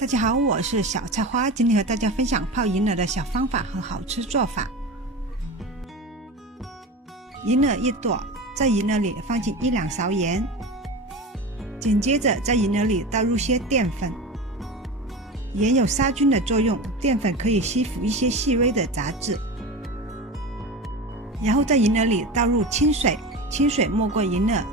大家好，我是小菜花，今天和大家分享泡银耳的小方法和好吃做法。银耳一朵，在银耳里放进1-2勺盐，紧接着在银耳里倒入些淀粉。盐有杀菌的作用，淀粉可以吸附一些细微的杂质。然后在银耳里倒入清水，清水没过银耳。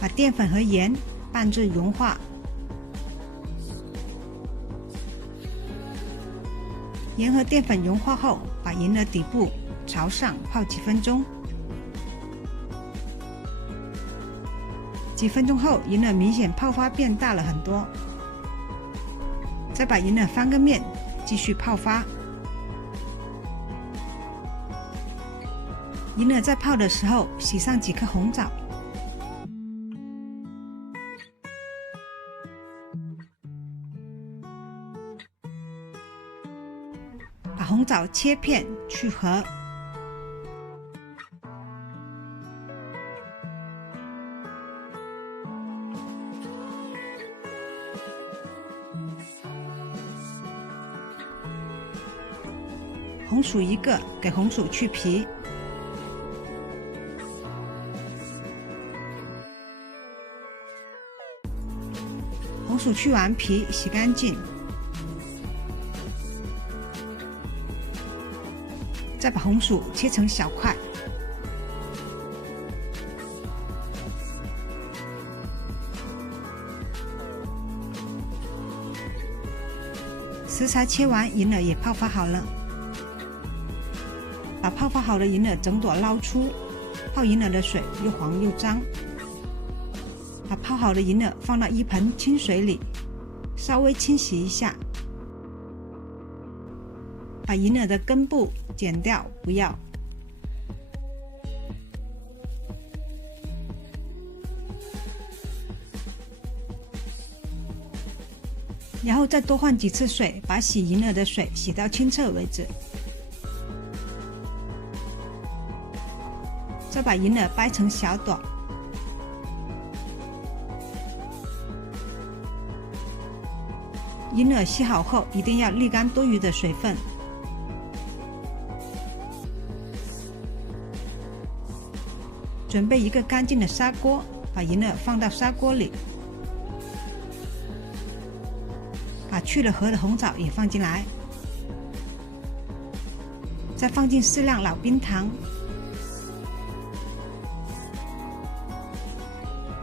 把淀粉和盐拌至融化，盐和淀粉融化后，把银耳底部朝上泡几分钟。几分钟后，银耳明显泡发变大了很多。再把银耳翻个面，继续泡发。银耳在泡的时候，洗上几颗红枣。把红枣切片去核，红薯1个，给红薯去皮，红薯去完皮，洗干净。再把红薯切成小块，食材切完，银耳也泡发好了。把泡发好的银耳整朵捞出，泡银耳的水又黄又脏。把泡好的银耳放到一盆清水里，稍微清洗一下。把银耳的根部剪掉，不要。然后再多换几次水，把洗银耳的水洗到清澈为止。再把银耳掰成小朵。银耳洗好后，一定要沥干多余的水分。准备一个干净的砂锅，把银耳放到砂锅里，把去了核的红枣也放进来，再放进适量老冰糖，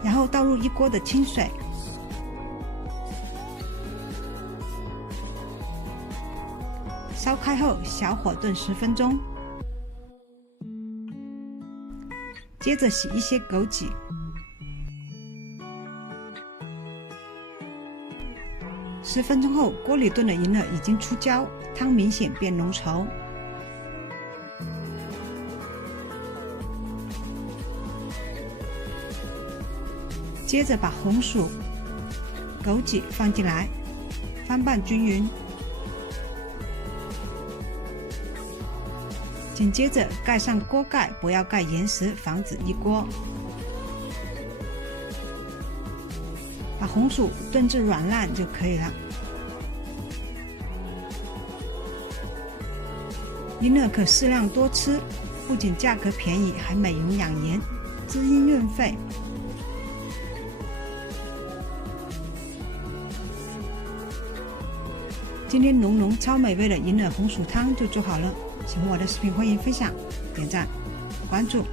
然后倒入一锅的清水，烧开后小火炖10分钟。接着洗一些枸杞，10分钟后，锅里炖的银耳已经出胶，汤明显变浓稠。接着把红薯、枸杞放进来，翻拌均匀。紧接着盖上锅盖，不要盖严实，防止溢锅。把红薯炖至软烂就可以了。银耳可适量多吃，不仅价格便宜，还美容养颜，滋阴润肺。今天浓浓超美味的银耳红薯汤就做好了。喜欢我的视频，欢迎分享、点赞、关注。